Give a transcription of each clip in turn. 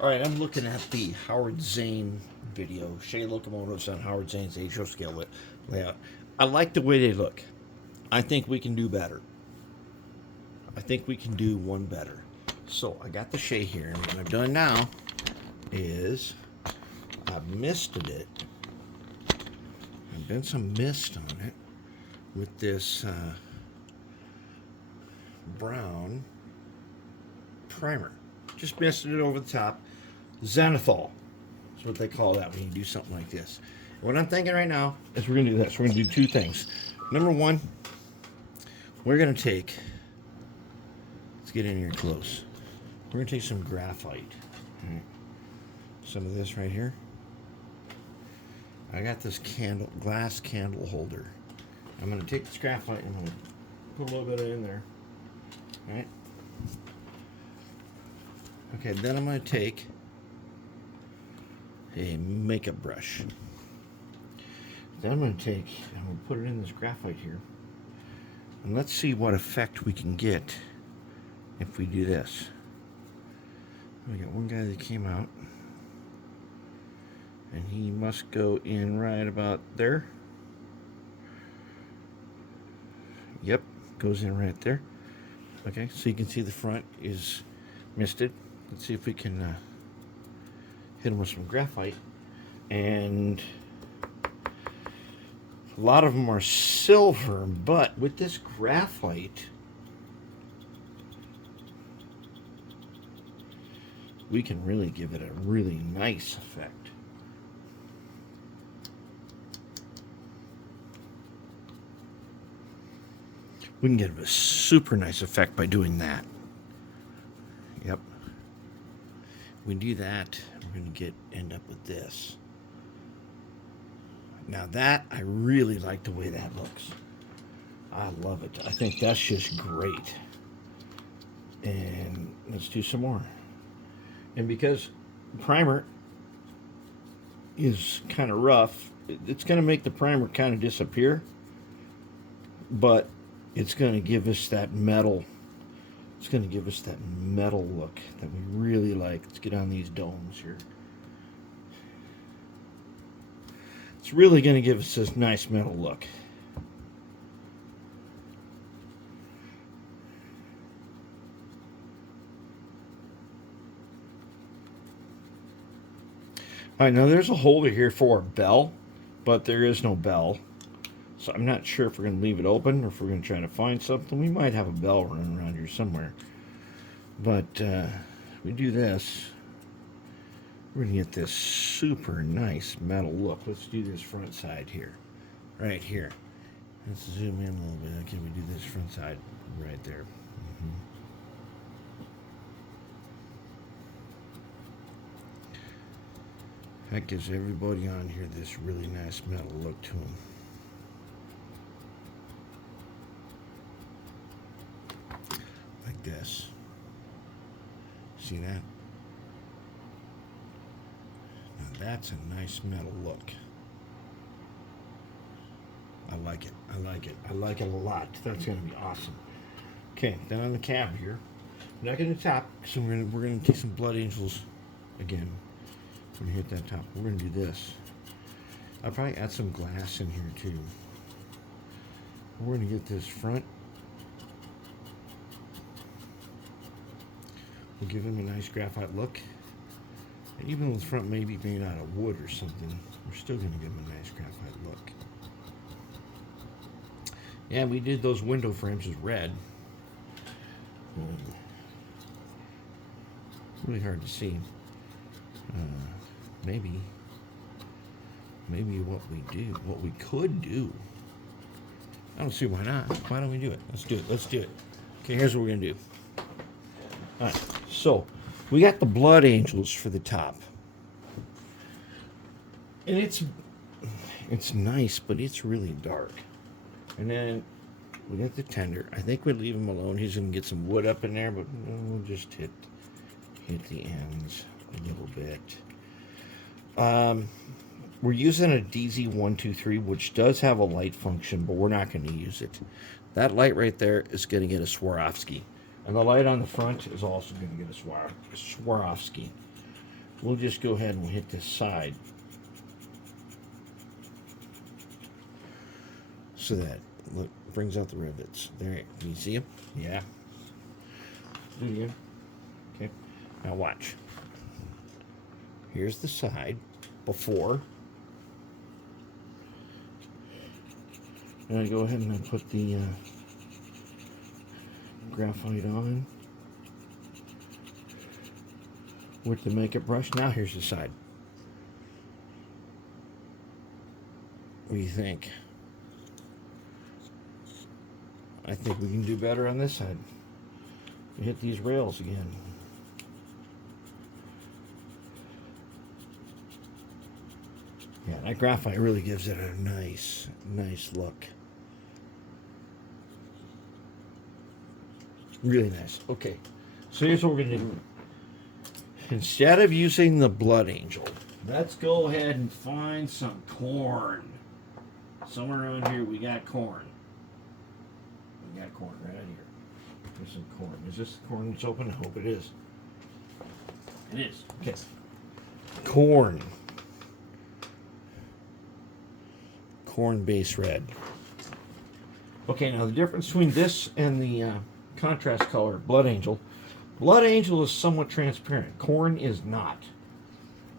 All right, I'm looking at the Howard Zane video, Shay locomotives on Howard Zane's Atrial scale layout. I like the way they look. I think we can do better. I think we can do one better. So I got the Shay here, and what I've done now is I've misted it. I've done some mist on it with this brown primer. Just misted it over the top. Zenithal is what they call that when you do something like this. What I'm thinking right now is we're going to do this. We're going to do two things. Number one, we're going to take, let's get in here close. We're going to take some graphite. Right. Some of this right here. I got this glass candle holder. I'm going to take this graphite and I'm going to put a little bit of it in there. All right. Okay, then I'm going to take a makeup brush. Then I'm going to take, I'm going to put it in this graphite here. And let's see what effect we can get if we do this. We got one guy that came out. And he must go in right about there. Yep, goes in right there. Okay, so you can see the front is misted. Let's see if we can hit them with some graphite. And a lot of them are silver, but with this graphite, we can really give it a really nice effect. We can get a super nice effect by doing that. Yep. We do that, we're going to end up with this. Now that, I really like the way that looks. I love it. I think that's just great. And let's do some more. And because primer is kind of rough, it's going to make the primer kind of disappear. But it's going to give us that metal. It's going to give us that metal look that we really like. Let's get on these domes here. It's really going to give us this nice metal look. All right, now there's a holder here for a bell, but there is no bell. So I'm not sure if we're going to leave it open or if we're going to try to find something. We might have a bell running around here somewhere. But we do this, we're going to get this super nice metal look. Let's do this front side here. Right here. Let's zoom in a little bit. Okay, we do this front side right there. That gives everybody on here this really nice metal look to them. Like this. See that? Now that's a nice metal look. I like it. I like it. I like it a lot. That's going to be awesome. Okay, then on the cab here, we're not going to top, so we're going to take some Blood Angels again. I'm going to hit that top. We're going to do this. I'll probably add some glass in here too. We're going to get this front. We'll give him a nice graphite look. And even though the front may be made out of wood or something, we're still going to give him a nice graphite look. Yeah, we did those window frames as red. Really hard to see. Maybe what we could do. I don't see why not. Why don't we do it? Let's do it. Let's do it. Okay, here's what we're going to do. All right, so we got the Blood Angels for the top. And it's nice, but it's really dark. And then we got the tender. I think we'd leave him alone. He's going to get some wood up in there, but we'll just hit the ends a little bit. We're using a DZ123, which does have a light function, but we're not going to use it. That light right there is going to get a Swarovski. And the light on the front is also going to get a Swarovski. we'll just go ahead and hit this side so that, look, brings out the rivets. There, can you see them? Yeah. Do it again. Okay. Now watch. Here's the side before. And I go ahead and I put the graphite on with the makeup brush. Now here's the side. What do you think? I think we can do better on this side. We hit these rails again. Yeah, that graphite really gives it a nice look. Really nice. Okay, so here's what we're gonna do. Instead of using the Blood Angel, let's go ahead and find some corn. Somewhere around here we got corn. We got corn right here. There's some corn. Is this the corn that's open? I hope it is. It is. Okay. Corn. Corn base red. Okay, now the difference between this and the contrast color, Blood Angel. Blood Angel is somewhat transparent. Corn is not.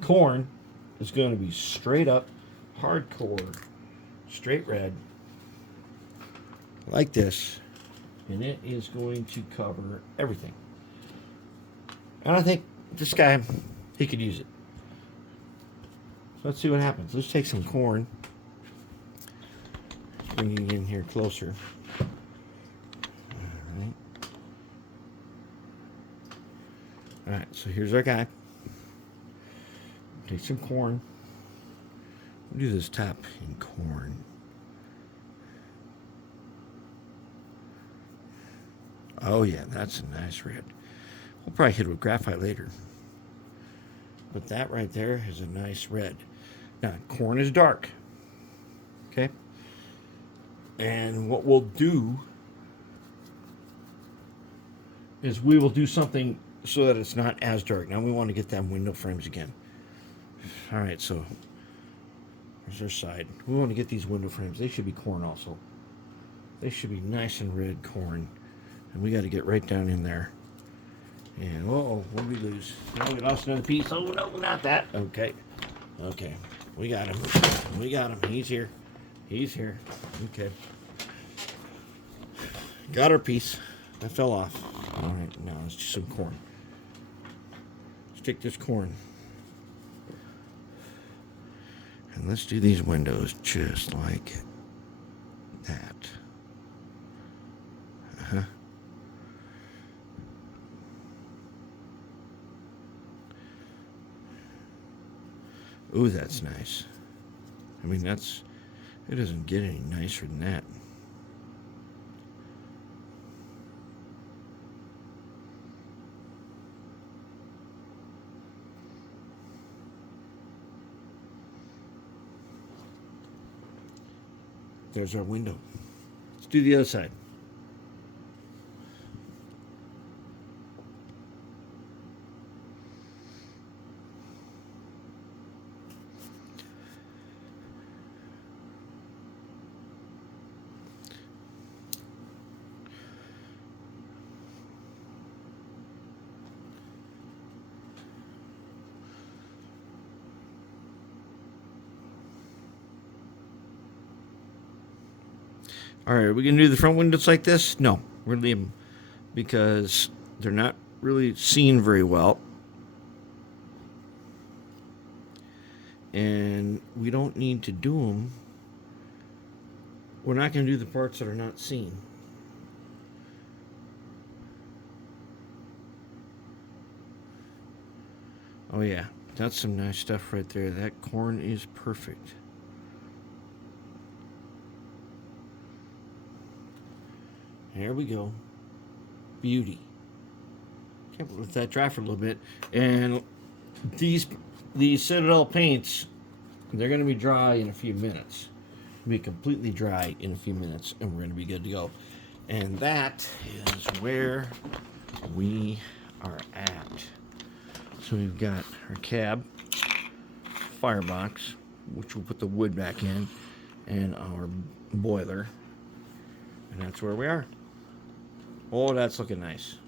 Corn is going to be straight up, hardcore, straight red, like this, and it is going to cover everything. And I think this guy, he could use it. So let's see what happens. Let's take some corn, bring it in here closer. Alright, so here's our guy. Take some corn. We'll do this top in corn. Oh yeah, that's a nice red. We'll probably hit it with graphite later. But that right there is a nice red. Now, corn is dark. Okay? And what we'll do is we will do something so that it's not as dark. Now we want to get them window frames again. Alright, so here's our side. We want to get these window frames. They should be corn also. They should be nice and red corn. And we got to get right down in there. And, whoa, what did we lose? No, we lost another piece. Oh, no, not that. Okay. Okay. We got him. We got him. He's here. He's here. Okay. Got our piece. That fell off. Alright, now let's do some corn. Let's take this corn. And let's do these windows just like that. Uh-huh. Ooh, that's nice. I mean, it doesn't get any nicer than that. There's our window. Let's do the other side. All right, are we going to do the front windows like this? No, we're going to leave them because they're not really seen very well. And we don't need to do them. We're not going to do the parts that are not seen. Oh yeah, that's some nice stuff right there. That corn is perfect. There we go. Beauty. Okay, we'll let that dry for a little bit. And these Citadel paints, they're going to be dry in a few minutes. Be completely dry in a few minutes, and we're going to be good to go. And that is where we are at. So we've got our cab, firebox, which we'll put the wood back in, and our boiler. And that's where we are. Oh, that's looking nice.